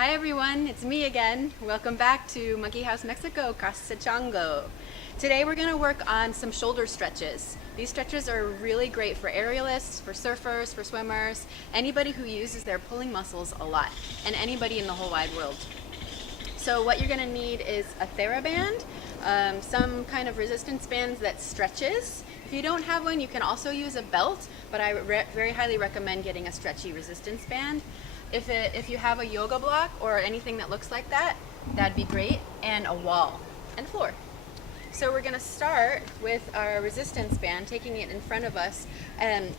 Hi everyone, it's me again. Welcome back to Monkey House Mexico, Casa Chango. Today we're going to work on some shoulder stretches. These stretches are really great for aerialists, for surfers, for swimmers, anybody who uses their pulling muscles a lot, and anybody in the whole wide world. So what you're going to need is a TheraBand, some kind of resistance bands that stretches. If you don't have one, you can also use a belt, but I very highly recommend getting a stretchy resistance band. If you have a yoga block or anything that looks like that, that'd be great, and a wall and floor. So we're going to start with our resistance band, taking it in front of us.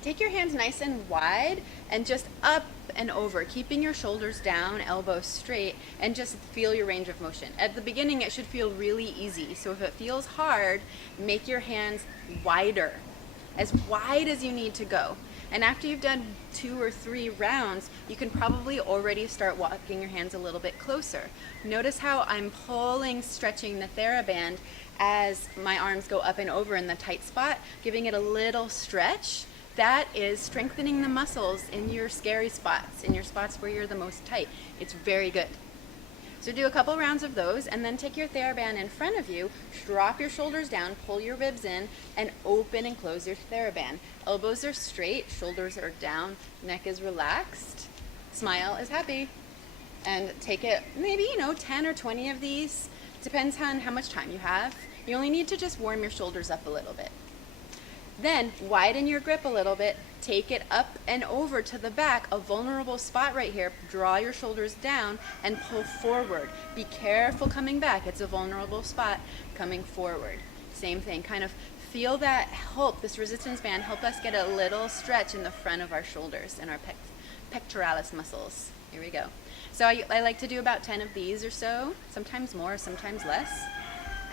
Take your hands nice and wide and just up and over, keeping your shoulders down, elbows straight, and just feel your range of motion. At the beginning, it should feel really easy. So if it feels hard, make your hands wider, as wide as you need to go. And after you've done 2 or 3 rounds, you can probably already start walking your hands a little bit closer. Notice how I'm pulling, stretching the TheraBand as my arms go up and over in the tight spot, giving it a little stretch. That is strengthening the muscles in your scary spots, in your spots where you're the most tight. It's very good. So do a couple rounds of those, and then take your TheraBand in front of you, drop your shoulders down, pull your ribs in, and open and close your TheraBand. Elbows are straight, shoulders are down, neck is relaxed, smile is happy. And take it maybe, 10 or 20 of these. Depends on how much time you have. You only need to just warm your shoulders up a little bit. Then widen your grip a little bit, take it up and over to the back, a vulnerable spot right here. Draw your shoulders down and pull forward. Be careful coming back. It's a vulnerable spot coming forward. Same thing, kind of feel that help, this resistance band help us get a little stretch in the front of our shoulders and our pectoralis muscles. Here we go. So I like to do about 10 of these or so, sometimes more, sometimes less.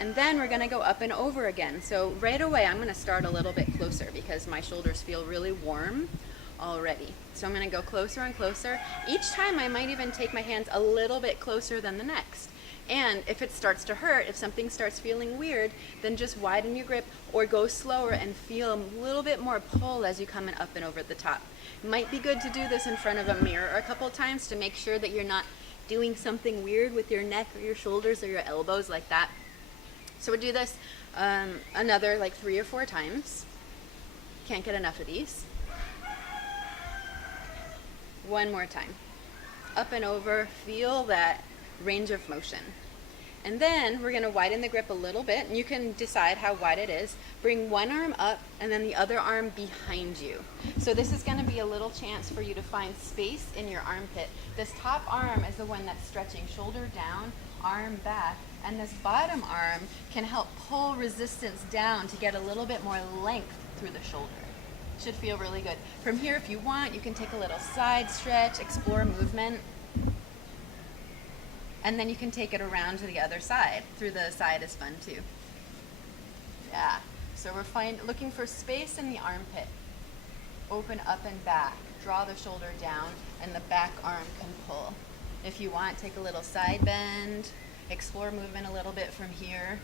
And then we're going to go up and over again. So right away, I'm going to start a little bit closer because my shoulders feel really warm already. So I'm going to go closer and closer. Each time I might even take my hands a little bit closer than the next. And if it starts to hurt, if something starts feeling weird, then just widen your grip or go slower and feel a little bit more pull as you come up and over the top. It might be good to do this in front of a mirror a couple times to make sure that you're not doing something weird with your neck or your shoulders or your elbows like that. So we'll do this another 3 or 4 times. Can't get enough of these. One more time. Up and over, feel that range of motion. And then we're going to widen the grip a little bit, and you can decide how wide it is. Bring one arm up and then the other arm behind you. So this is going to be a little chance for you to find space in your armpit. This top arm is the one that's stretching, shoulder down, arm back, and this bottom arm can help pull resistance down to get a little bit more length through the shoulder. Should feel really good. From here, if you want, you can take a little side stretch, explore movement. And then you can take it around to the other side. Through the side is fun too. Yeah. So we're looking for space in the armpit. Open up and back. Draw the shoulder down, and the back arm can pull. If you want, take a little side bend. Explore movement a little bit from here.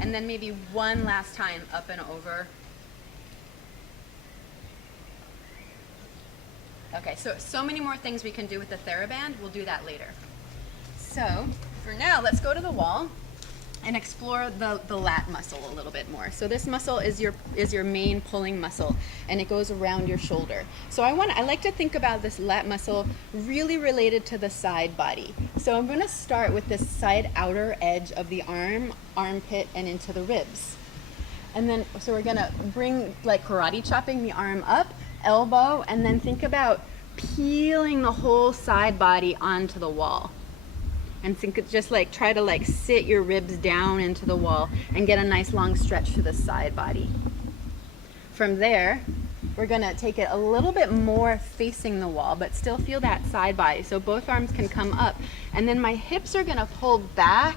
And then maybe one last time up and over. Okay, so many more things we can do with the TheraBand. We'll do that later. So for now, let's go to the wall and explore the lat muscle a little bit more. So this muscle is your main pulling muscle, and it goes around your shoulder. So I like to think about this lat muscle really related to the side body. So I'm going to start with this side outer edge of the armpit, and into the ribs. And then, so we're going to bring, like karate chopping the arm up, elbow, and then think about peeling the whole side body onto the wall. And think, just try to sit your ribs down into the wall and get a nice long stretch to the side body. From there, we're gonna take it a little bit more facing the wall, but still feel that side body. So both arms can come up. And then my hips are gonna pull back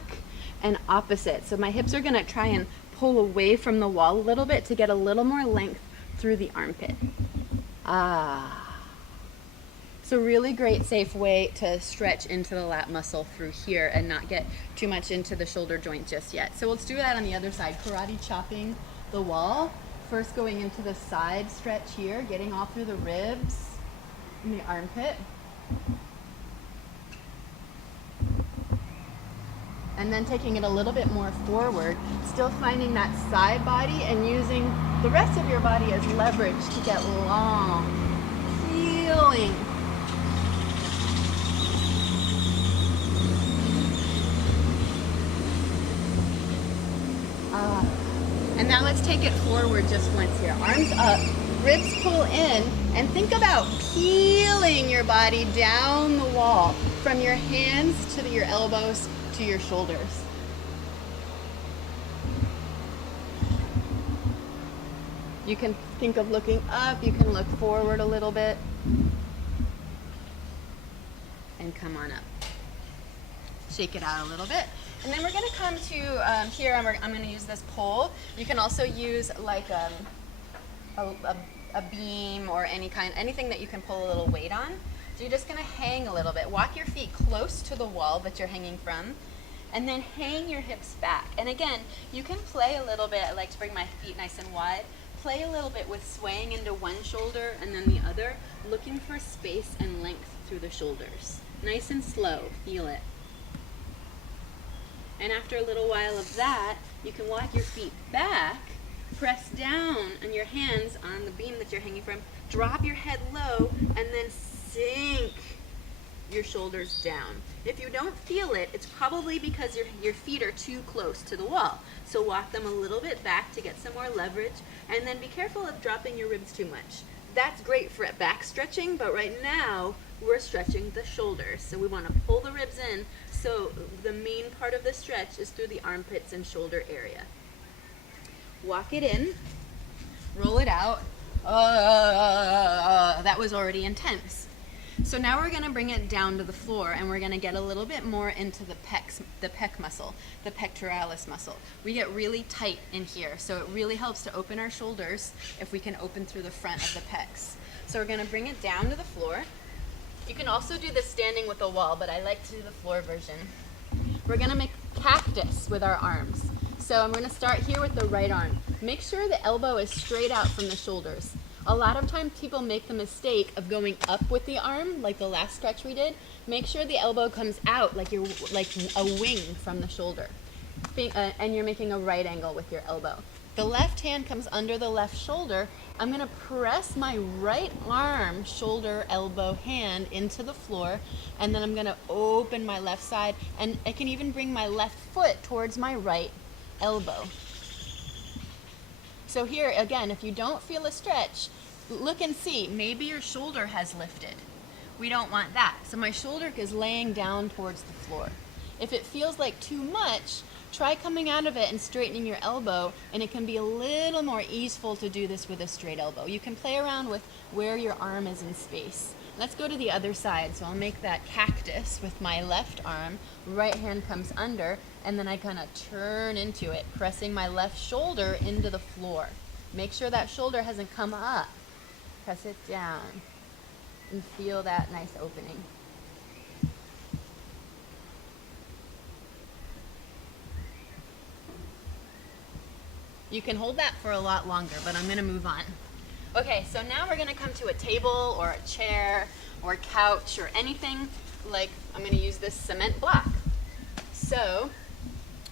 and opposite. So my hips are gonna try and pull away from the wall a little bit to get a little more length through the armpit. So really great, safe way to stretch into the lat muscle through here and not get too much into the shoulder joint just yet. So let's do that on the other side. Karate chopping the wall. First going into the side stretch here, getting all through the ribs. in the armpit. And then taking it a little bit more forward, still finding that side body and using the rest of your body as leverage to get long, feeling. And now let's take it forward just once here. Arms up, ribs pull in, and think about peeling your body down the wall from your hands to your elbows to your shoulders. You can think of looking up, you can look forward a little bit, and come on up. Shake it out a little bit. And then we're going to come to here, I'm going to use this pole. You can also use like a beam or anything that you can pull a little weight on. So you're just going to hang a little bit. Walk your feet close to the wall that you're hanging from, and then hang your hips back. And again, you can play a little bit. I like to bring my feet nice and wide. Play a little bit with swaying into one shoulder and then the other, looking for space and length through the shoulders. Nice and slow. Feel it. And after a little while of that, you can walk your feet back, press down on your hands on the beam that you're hanging from, drop your head low, and then sink your shoulders down. If you don't feel it, it's probably because your feet are too close to the wall. So walk them a little bit back to get some more leverage, and then be careful of dropping your ribs too much. That's great for back stretching, but right now we're stretching the shoulders. So we want to pull the ribs in, so the main part of the stretch is through the armpits and shoulder area. Walk it in, roll it out. That was already intense. So now we're going to bring it down to the floor, and we're going to get a little bit more into the pec muscle, the pectoralis muscle. We get really tight in here, so it really helps to open our shoulders if we can open through the front of the pecs. So we're going to bring it down to the floor. You can also do this standing with a wall, but I like to do the floor version. We're going to make cactus with our arms. So I'm going to start here with the right arm. Make sure the elbow is straight out from the shoulders. A lot of times people make the mistake of going up with the arm, like the last stretch we did. Make sure the elbow comes out like you're like a wing from the shoulder. And you're making a right angle with your elbow. The left hand comes under the left shoulder. I'm going to press my right arm, shoulder, elbow, hand into the floor, and then I'm going to open my left side, and I can even bring my left foot towards my right elbow. So here, again, if you don't feel a stretch, look and see. Maybe your shoulder has lifted. We don't want that. So my shoulder is laying down towards the floor. If it feels like too much, try coming out of it and straightening your elbow, and it can be a little more easeful to do this with a straight elbow. You can play around with where your arm is in space. Let's go to the other side. So I'll make that cactus with my left arm. Right hand comes under, and then I kind of turn into it, pressing my left shoulder into the floor. Make sure that shoulder hasn't come up. Press it down and feel that nice opening. You can hold that for a lot longer, but I'm going to move on. Okay, so now we're going to come to a table or a chair or a couch or anything like, I'm going to use this cement block. So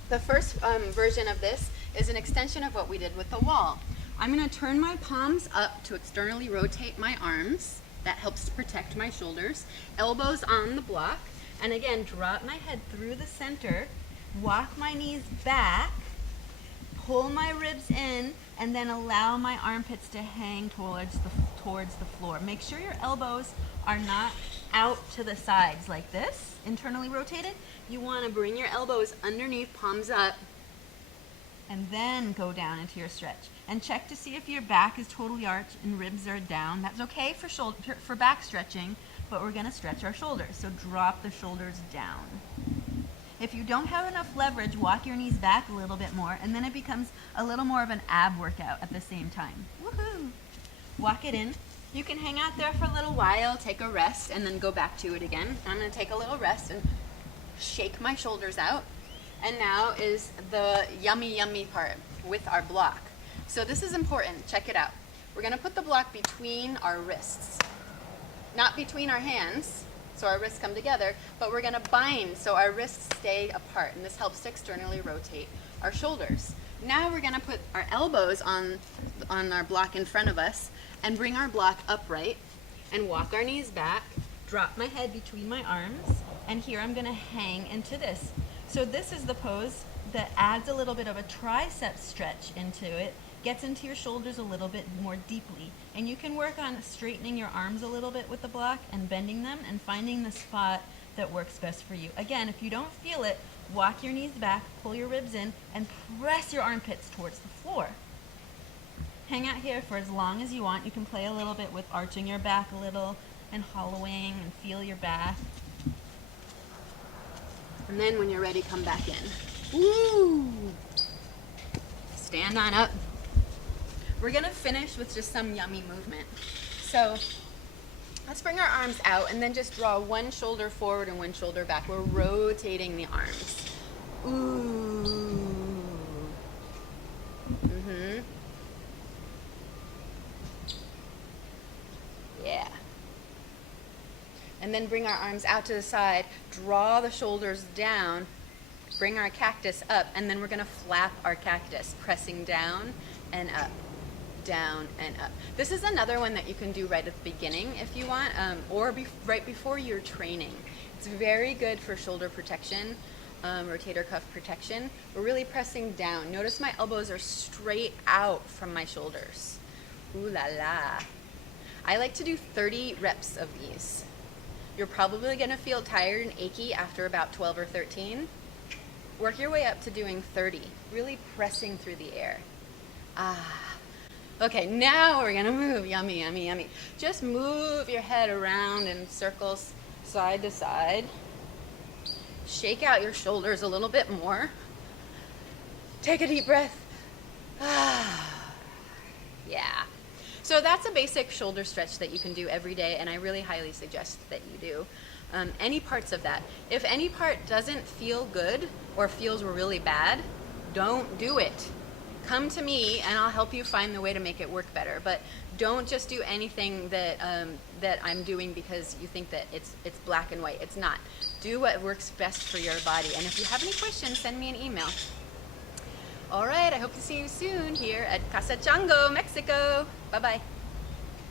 the first version of this is an extension of what we did with the wall. I'm going to turn my palms up to externally rotate my arms. That helps to protect my shoulders. Elbows on the block. And again, drop my head through the center, walk my knees back, pull my ribs in, and then allow my armpits to hang towards the floor. Make sure your elbows are not out to the sides like this, internally rotated. You want to bring your elbows underneath, palms up, and then go down into your stretch. And check to see if your back is totally arched and ribs are down. That's okay for back stretching, but we're going to stretch our shoulders. So drop the shoulders down. If you don't have enough leverage, walk your knees back a little bit more, and then it becomes a little more of an ab workout at the same time. Woohoo! Walk it in. You can hang out there for a little while, take a rest, and then go back to it again. I'm going to take a little rest and shake my shoulders out. And now is the yummy, yummy part with our block. So this is important. Check it out. We're going to put the block between our wrists. not between our hands, so our wrists come together, but we're gonna bind so our wrists stay apart, and this helps to externally rotate our shoulders. Now we're gonna put our elbows on our block in front of us and bring our block upright and walk our knees back, drop my head between my arms, and here I'm gonna hang into this. So this is the pose that adds a little bit of a tricep stretch into it, gets into your shoulders a little bit more deeply. And you can work on straightening your arms a little bit with the block and bending them and finding the spot that works best for you. Again, if you don't feel it, walk your knees back, pull your ribs in, and press your armpits towards the floor. Hang out here for as long as you want. You can play a little bit with arching your back a little and hollowing and feel your back. And then when you're ready, come back in. Woo! Stand on up. We're gonna finish with just some yummy movement. So let's bring our arms out and then just draw one shoulder forward and one shoulder back. We're rotating the arms. Ooh. Mm-hmm. Yeah. And then bring our arms out to the side, draw the shoulders down, bring our cactus up, and then we're gonna flap our cactus, pressing down and up, down and up. This is another one that you can do right at the beginning if you want, or right before you're training. It's very good for shoulder protection, rotator cuff protection. We're really pressing down. Notice my elbows are straight out from my shoulders. Ooh la la. I like to do 30 reps of these. You're probably gonna feel tired and achy after about 12 or 13. Work your way up to doing 30, really pressing through the air. Okay, now we're gonna move. Yummy, yummy, yummy. Just move your head around in circles, side to side. Shake out your shoulders a little bit more. Take a deep breath. Yeah. So that's a basic shoulder stretch that you can do every day, and I really highly suggest that you do. Any parts of that. If any part doesn't feel good or feels really bad, don't do it. Come to me and I'll help you find the way to make it work better. But don't just do anything that that I'm doing because you think that it's black and white. It's not. Do what works best for your body. And if you have any questions, send me an email. All right, I hope to see you soon here at Casa Chango, Mexico. Bye-bye.